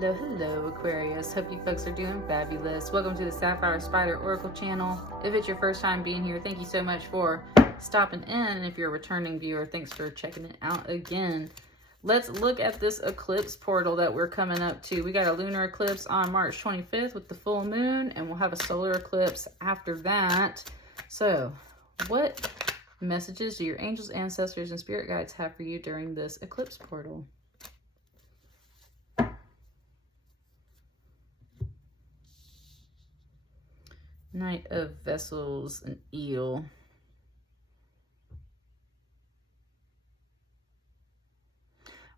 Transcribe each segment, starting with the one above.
Hello, hello, Aquarius. Hope you folks are doing fabulous. Welcome to the Sapphire Spider Oracle channel. If it's your first time being here, thank you so much for stopping in. And if you're a returning viewer, thanks for checking it out again. Let's look at this eclipse portal that we're coming up to. We got a lunar eclipse on March 25th with the full moon, and we'll have a solar eclipse after that. So, what messages do your angels, ancestors, and spirit guides have for you during this eclipse portal? Knight of Vessels, an eel.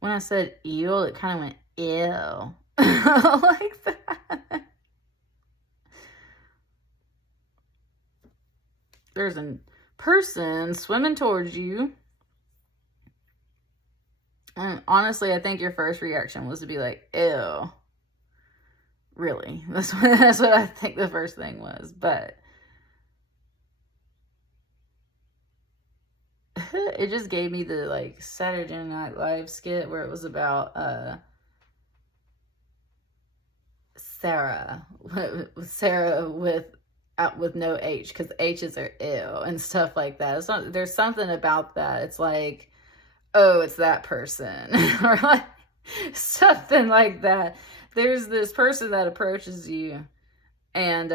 When I said eel, it kind of went ew. Like that. There's a person swimming towards you. And honestly, I think your first reaction was to be like, ew. Really, that's what I think the first thing was, but it just gave me the like Saturday Night Live skit where it was about Sarah with no H, because H's are ew and stuff like that. It's not, there's something about that. It's like, oh, it's that person or like something like that. There's this person that approaches you, and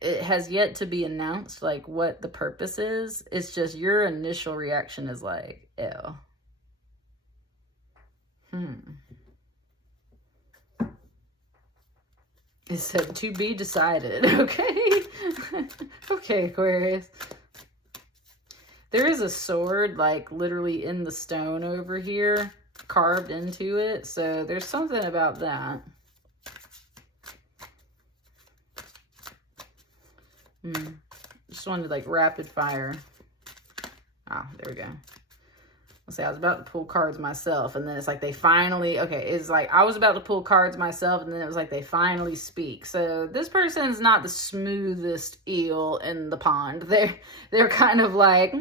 it has yet to be announced, like, what the purpose is. It's just your initial reaction is like, ew. It said to be decided, okay? Okay, Aquarius. There is a sword, like, literally in the stone over here, carved into it, so there's something about that. Just wanted like rapid fire. Oh, there we go. Let's see, I was about to pull cards myself, and then it's like they finally, okay, it's like I was about to pull cards myself, and then it was like they finally speak. So this person's not the smoothest eel in the pond. They're kind of like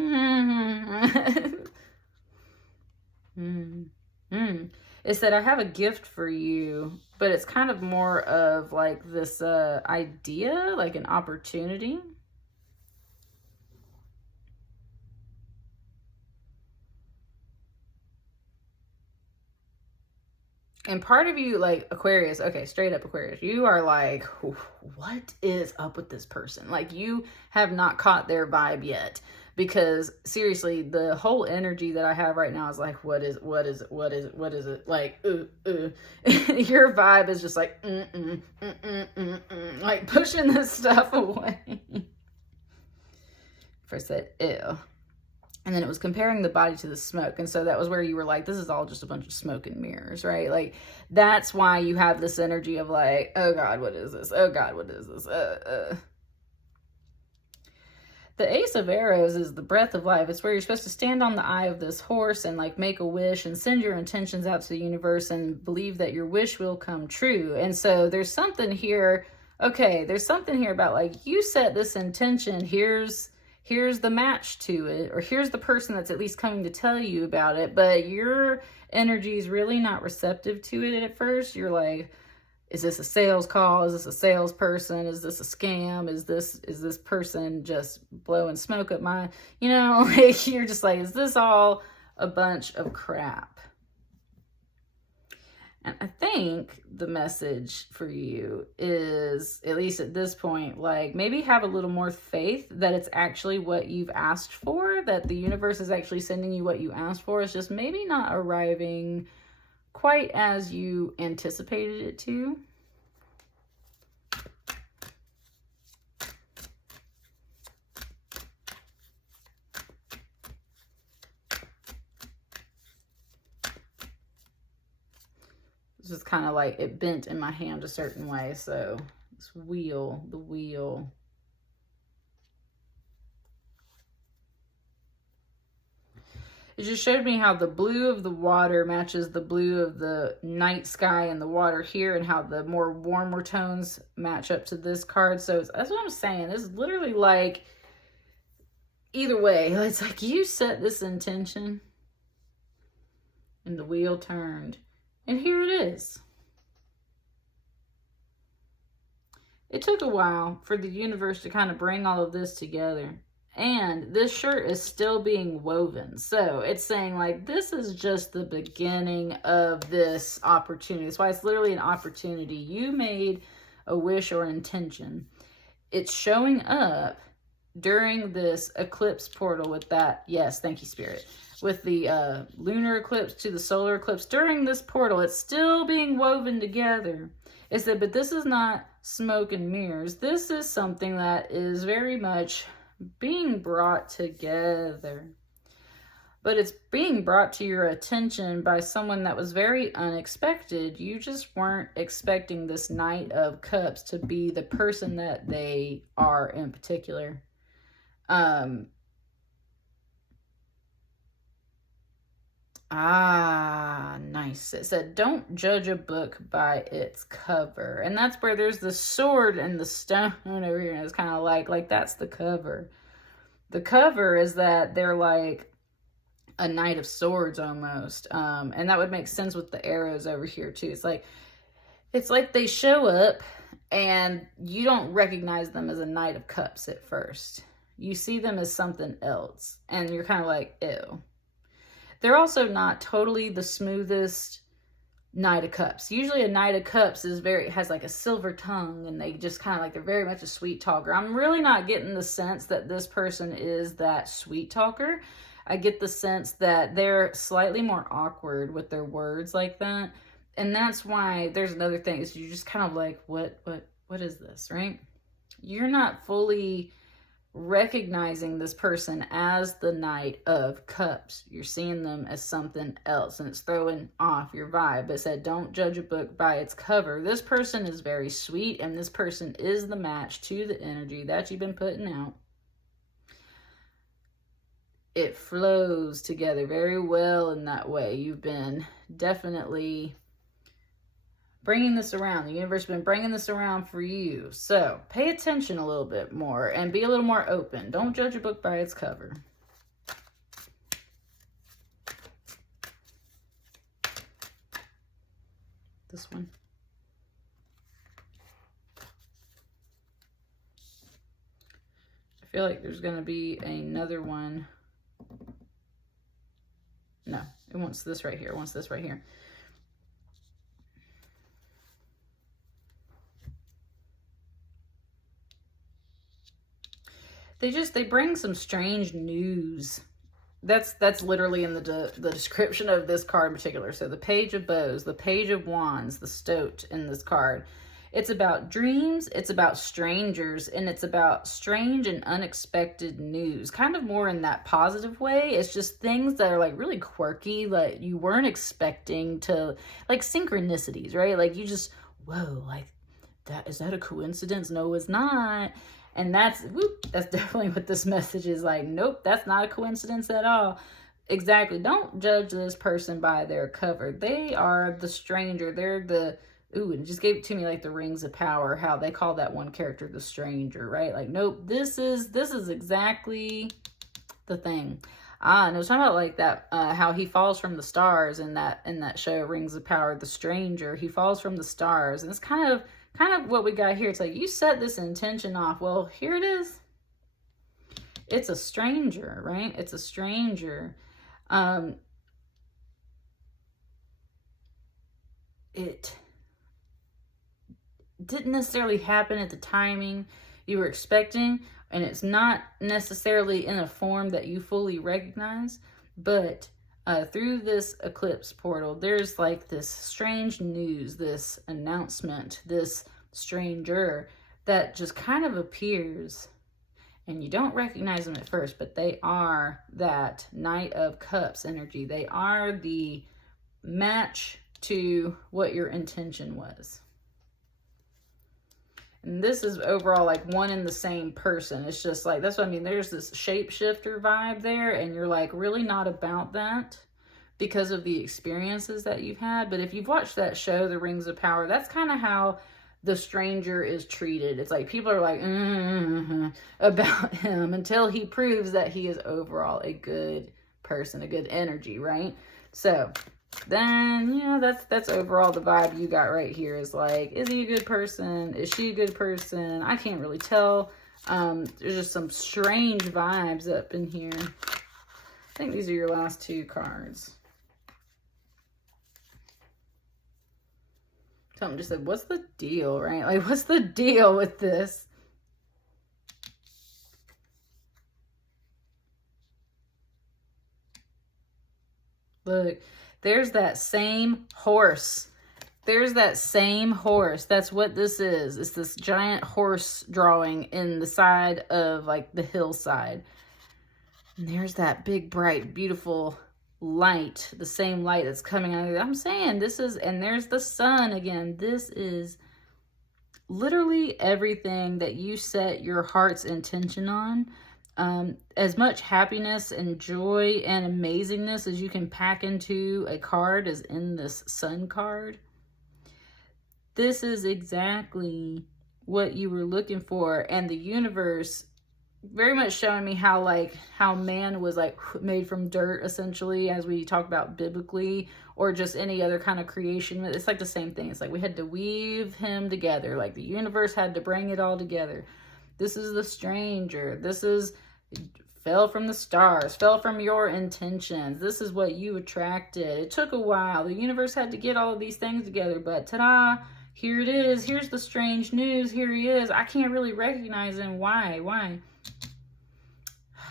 It said, I have a gift for you, but it's kind of more of like this idea, like an opportunity. And part of you, like Aquarius, okay, straight up Aquarius, you are like, what is up with this person? Like, you have not caught their vibe yet. Because seriously, the whole energy that I have right now is like, what is it? Like, your vibe is just like, like pushing this stuff away. First said, ew. And then it was comparing the body to the smoke. And so that was where you were like, this is all just a bunch of smoke and mirrors, right? Like, that's why you have this energy of like, oh God, what is this? Oh God, what is this? The Ace of Arrows is the breath of life. It's where you're supposed to stand on the eye of this horse and like make a wish and send your intentions out to the universe and believe that your wish will come true. And so there's something here. Okay, there's something here about like, you set this intention. Here's the match to it, or here's the person that's at least coming to tell you about it. But your energy is really not receptive to it at first. You're like, is this a sales call? Is this a salesperson? Is this a scam? Is this person just blowing smoke up my, you know, like you're just like, is this all a bunch of crap? And I think the message for you is, at least at this point, like maybe have a little more faith that it's actually what you've asked for, that the universe is actually sending you what you asked for. It's just maybe not arriving quite as you anticipated it to. It's just kind of like it bent in my hand a certain way. So this wheel, the wheel. It just showed me how the blue of the water matches the blue of the night sky and the water here, and how the more warmer tones match up to this card. So that's what I'm saying. This is literally like, either way, it's like you set this intention And the wheel turned. And here it is. It took a while for the universe to kind of bring all of this together. And this shirt is still being woven. So it's saying like, this is just the beginning of this opportunity. That's why it's literally an opportunity. You made a wish or intention. It's showing up during this eclipse portal with that. Yes, thank you, Spirit. With the lunar eclipse to the solar eclipse. During this portal, it's still being woven together. It said, but this is not smoke and mirrors. This is something that is very much being brought together. But it's being brought to your attention by someone that was very unexpected. You just weren't expecting this Knight of Cups to be the person that they are in particular. Nice. It said, don't judge a book by its cover. And that's where there's the sword and the stone over here. And it's kind of like that's the cover. The cover is that they're like a Knight of Swords almost. And that would make sense with the arrows over here too. It's like they show up and you don't recognize them as a Knight of Cups at first. You see them as something else. And you're kind of like, ew. They're also not totally the smoothest Knight of Cups. Usually a Knight of Cups has like a silver tongue, and they just kind of like, they're very much a sweet talker. I'm really not getting the sense that this person is that sweet talker. I get the sense that they're slightly more awkward with their words like that. And that's why there's another thing is you're just kind of like, what is this, right? You're not fully recognizing this person as the Knight of Cups. You're seeing them as something else, and it's throwing off your vibe. It said, don't judge a book by its cover. This person is very sweet, and this person is the match to the energy that you've been putting out. It flows together very well in that way. You've been definitely bringing this around. The universe has been bringing this around for you. So pay attention a little bit more and be a little more open. Don't judge a book by its cover. This one. I feel like there's going to be another one. No, it wants this right here. It wants this right here. They bring some strange news. That's literally in the description of this card in particular. So the Page of Bows, the Page of Wands, the Stoat in this card. It's about dreams, it's about strangers, and it's about strange and unexpected news. Kind of more in that positive way. It's just things that are like really quirky, like you weren't expecting to, like synchronicities, right? Like you just, whoa, like is that a coincidence? No, it's not. And that's definitely what this message is like. Nope, that's not a coincidence at all. Exactly. Don't judge this person by their cover. They are the stranger. They're the, ooh, and just gave it to me like the Rings of Power, how they call that one character the stranger, right? Like, nope, this is exactly the thing. And it was talking about like that, how he falls from the stars in that show, Rings of Power, the stranger. He falls from the stars. And it's kind of what we got here. It's like, you set this intention off. Well, here it is. It's a stranger, right? It's a stranger. It didn't necessarily happen at the timing you were expecting, and it's not necessarily in a form that you fully recognize, but through this eclipse portal, there's like this strange news, this announcement, this stranger that just kind of appears, and you don't recognize them at first, but they are that Knight of Cups energy. They are the match to what your intention was. And this is overall like one and the same person. It's just like, that's what I mean. There's this shapeshifter vibe there, and you're like really not about that because of the experiences that you've had. But if you've watched that show, The Rings of Power, that's kind of how the stranger is treated. It's like people are like about him until he proves that he is overall a good person, a good energy, right? So then yeah, that's overall the vibe you got right here. Is like, is he a good person? Is she a good person? I can't really tell. There's just some strange vibes up in here. I think these are your last two cards. Something just said, what's the deal, right? Like, what's the deal with this? Look, there's that same horse. There's that same horse. That's what this is. It's this giant horse drawing in the side of, like, the hillside. And there's that big, bright, beautiful light. The same light that's coming out of it. I'm saying this is, and there's the sun again. This is literally everything that you set your heart's intention on. As much happiness and joy and amazingness as you can pack into a card is in this sun card. This is exactly what you were looking for. And the universe very much showing me how, like, how man was, like, made from dirt, essentially, as we talk about biblically, or just any other kind of creation. It's like the same thing. It's like we had to weave him together. Like the universe had to bring it all together. This is the stranger. This is fell from the stars, fell from your intentions. This is what you attracted. It took a while. The universe had to get all of these things together, but ta-da, here it is. Here's the strange news. Here he is. I can't really recognize him. Why?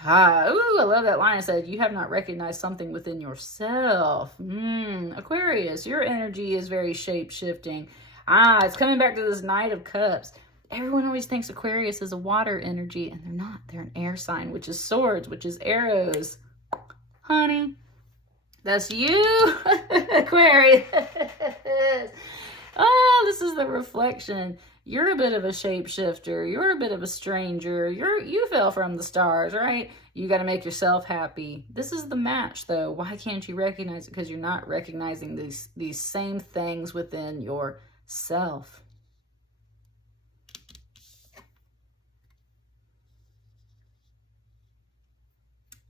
Ooh, I love that line. It said, you have not recognized something within yourself. Aquarius, your energy is very shape-shifting. It's coming back to this Knight of Cups. Everyone always thinks Aquarius is a water energy, and they're not. They're an air sign, which is swords, which is arrows. Honey, that's you, Aquarius. Oh, this is the reflection. You're a bit of a shapeshifter. You're a bit of a stranger. You fell from the stars, right? You got to make yourself happy. This is the match, though. Why can't you recognize it? Because you're not recognizing these same things within yourself.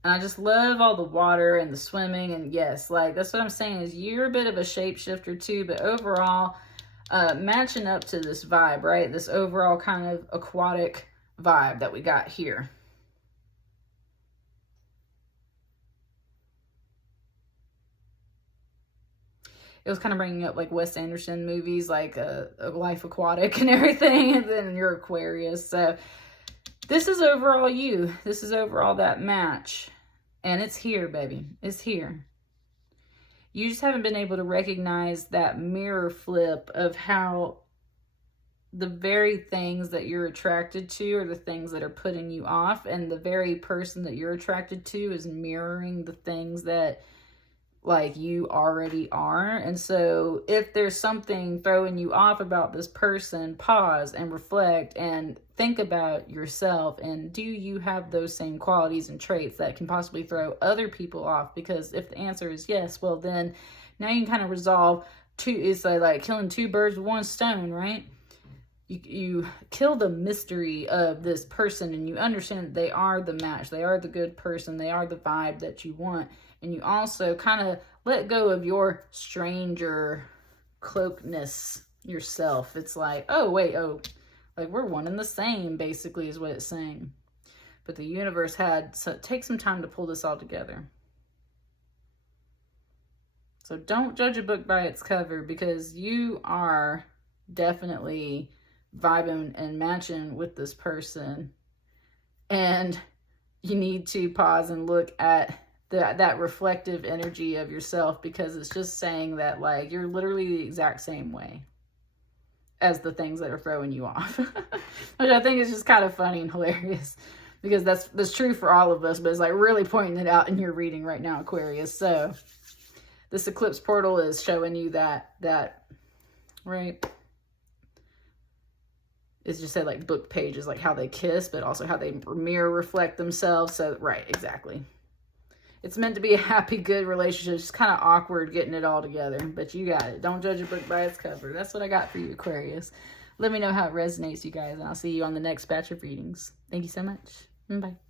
And I just love all the water and the swimming. And yes, like, that's what I'm saying is you're a bit of a shapeshifter too. But overall, matching up to this vibe, right? This overall kind of aquatic vibe that we got here. It was kind of bringing up like Wes Anderson movies, like a Life Aquatic and everything. And then you're Aquarius. So this is overall you. This is overall that match. And it's here, baby. It's here. You just haven't been able to recognize that mirror flip of how the very things that you're attracted to are the things that are putting you off. And the very person that you're attracted to is mirroring the things that, like, you already are. And so if there's something throwing you off about this person, pause and reflect and think about yourself. And do you have those same qualities and traits that can possibly throw other people off? Because if the answer is yes, well, then now you can kind of resolve it's like killing two birds with one stone, right? You kill the mystery of this person and you understand that they are the match. They are the good person. They are the vibe that you want. And you also kind of let go of your stranger cloakedness yourself. It's like, oh, wait, like we're one and the same, basically, is what it's saying. But the universe had to take some time to pull this all together. So don't judge a book by its cover, because you are definitely vibing and matching with this person. And you need to pause and look at that reflective energy of yourself, because it's just saying that, like, you're literally the exact same way as the things that are throwing you off. Which I think is just kind of funny and hilarious, because that's true for all of us, but it's like really pointing it out in your reading right now, Aquarius. So this eclipse portal is showing you that right? It's just said like book pages, like how they kiss, but also how they mirror reflect themselves. So right, exactly. It's meant to be a happy, good relationship. It's kind of awkward getting it all together, but you got it. Don't judge a book by its cover. That's what I got for you, Aquarius. Let me know how it resonates, you guys, and I'll see you on the next batch of readings. Thank you so much. Bye.